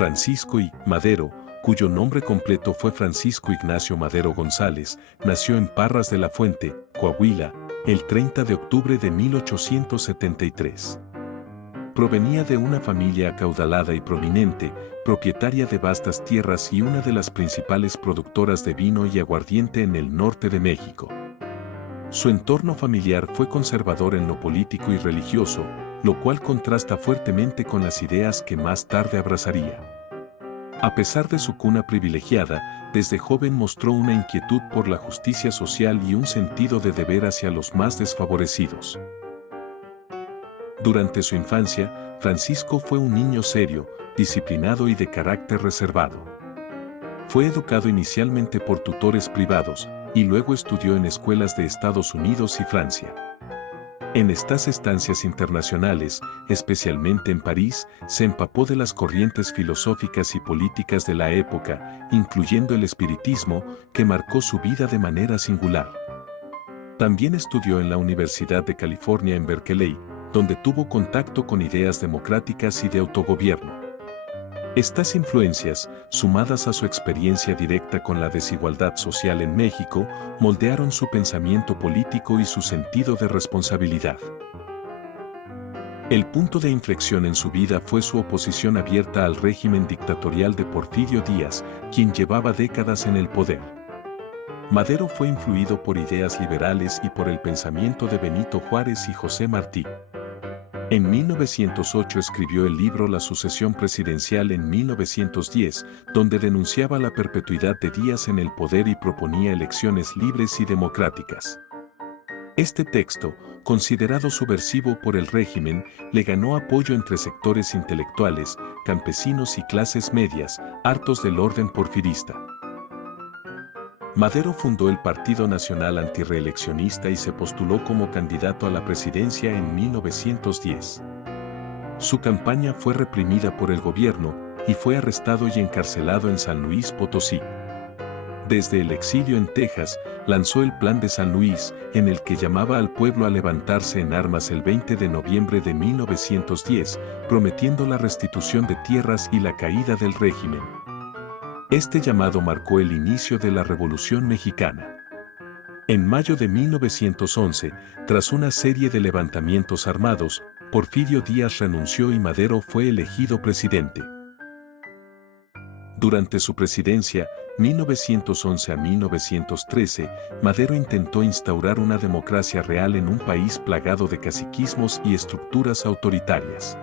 Francisco I. Madero, cuyo nombre completo fue Francisco Ignacio Madero González, nació en Parras de la Fuente, Coahuila, el 30 de octubre de 1873. Provenía de una familia acaudalada y prominente, propietaria de vastas tierras y una de las principales productoras de vino y aguardiente en el norte de México. Su entorno familiar fue conservador en lo político y religioso, lo cual contrasta fuertemente con las ideas que más tarde abrazaría. A pesar de su cuna privilegiada, desde joven mostró una inquietud por la justicia social y un sentido de deber hacia los más desfavorecidos. Durante su infancia, Francisco fue un niño serio, disciplinado y de carácter reservado. Fue educado inicialmente por tutores privados, y luego estudió en escuelas de Estados Unidos y Francia. En estas estancias internacionales, especialmente en París, se empapó de las corrientes filosóficas y políticas de la época, incluyendo el espiritismo, que marcó su vida de manera singular. También estudió en la Universidad de California en Berkeley, donde tuvo contacto con ideas democráticas y de autogobierno. Estas influencias, sumadas a su experiencia directa con la desigualdad social en México, moldearon su pensamiento político y su sentido de responsabilidad. El punto de inflexión en su vida fue su oposición abierta al régimen dictatorial de Porfirio Díaz, quien llevaba décadas en el poder. Madero fue influido por ideas liberales y por el pensamiento de Benito Juárez y José Martí. En 1908 escribió el libro La sucesión presidencial en 1910, donde denunciaba la perpetuidad de Díaz en el poder y proponía elecciones libres y democráticas. Este texto, considerado subversivo por el régimen, le ganó apoyo entre sectores intelectuales, campesinos y clases medias, hartos del orden porfirista. Madero fundó el Partido Nacional Antirreeleccionista y se postuló como candidato a la presidencia en 1910. Su campaña fue reprimida por el gobierno y fue arrestado y encarcelado en San Luis Potosí. Desde el exilio en Texas, lanzó el Plan de San Luis, en el que llamaba al pueblo a levantarse en armas el 20 de noviembre de 1910, prometiendo la restitución de tierras y la caída del régimen. Este llamado marcó el inicio de la Revolución Mexicana. En mayo de 1911, tras una serie de levantamientos armados, Porfirio Díaz renunció y Madero fue elegido presidente. Durante su presidencia, 1911 a 1913, Madero intentó instaurar una democracia real en un país plagado de caciquismos y estructuras autoritarias.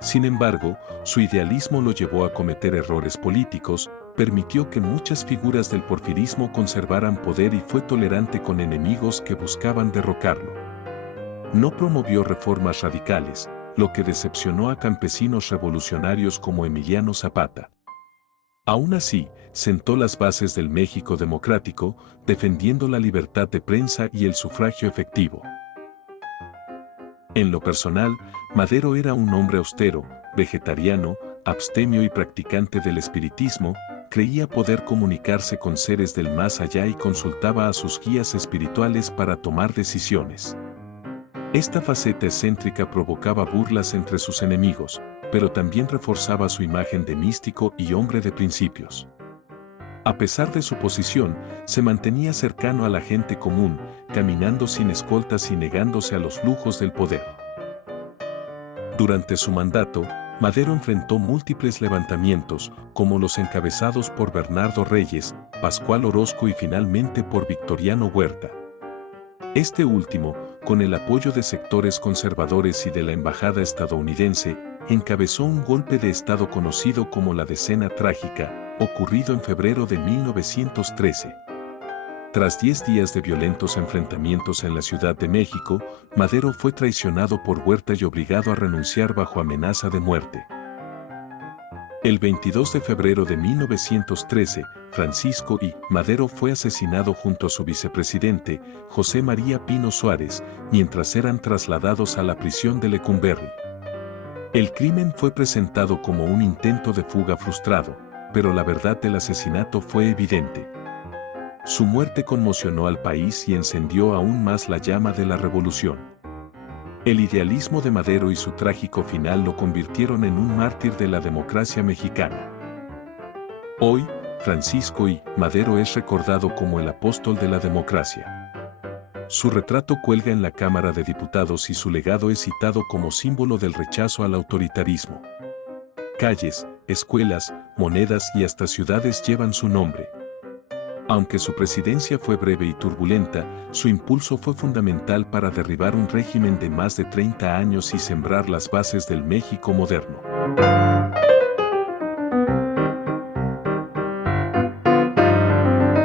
Sin embargo, su idealismo lo llevó a cometer errores políticos, permitió que muchas figuras del porfirismo conservaran poder y fue tolerante con enemigos que buscaban derrocarlo. No promovió reformas radicales, lo que decepcionó a campesinos revolucionarios como Emiliano Zapata. Aún así, sentó las bases del México democrático, defendiendo la libertad de prensa y el sufragio efectivo. En lo personal, Madero era un hombre austero, vegetariano, abstemio y practicante del espiritismo, creía poder comunicarse con seres del más allá y consultaba a sus guías espirituales para tomar decisiones. Esta faceta excéntrica provocaba burlas entre sus enemigos, pero también reforzaba su imagen de místico y hombre de principios. A pesar de su posición, se mantenía cercano a la gente común, caminando sin escoltas y negándose a los lujos del poder. Durante su mandato, Madero enfrentó múltiples levantamientos, como los encabezados por Bernardo Reyes, Pascual Orozco y finalmente por Victoriano Huerta. Este último, con el apoyo de sectores conservadores y de la embajada estadounidense, encabezó un golpe de Estado conocido como la Decena Trágica, ocurrido en febrero de 1913. Tras 10 días de violentos enfrentamientos en la Ciudad de México, Madero fue traicionado por Huerta y obligado a renunciar bajo amenaza de muerte. El 22 de febrero de 1913, Francisco I. Madero fue asesinado junto a su vicepresidente, José María Pino Suárez, mientras eran trasladados a la prisión de Lecumberri. El crimen fue presentado como un intento de fuga frustrado, pero la verdad del asesinato fue evidente. Su muerte conmocionó al país y encendió aún más la llama de la revolución. El idealismo de Madero y su trágico final lo convirtieron en un mártir de la democracia mexicana. Hoy, Francisco I. Madero es recordado como el apóstol de la democracia. Su retrato cuelga en la Cámara de Diputados y su legado es citado como símbolo del rechazo al autoritarismo. Calles, escuelas, monedas y hasta ciudades llevan su nombre. Aunque su presidencia fue breve y turbulenta, su impulso fue fundamental para derribar un régimen de más de 30 años y sembrar las bases del México moderno.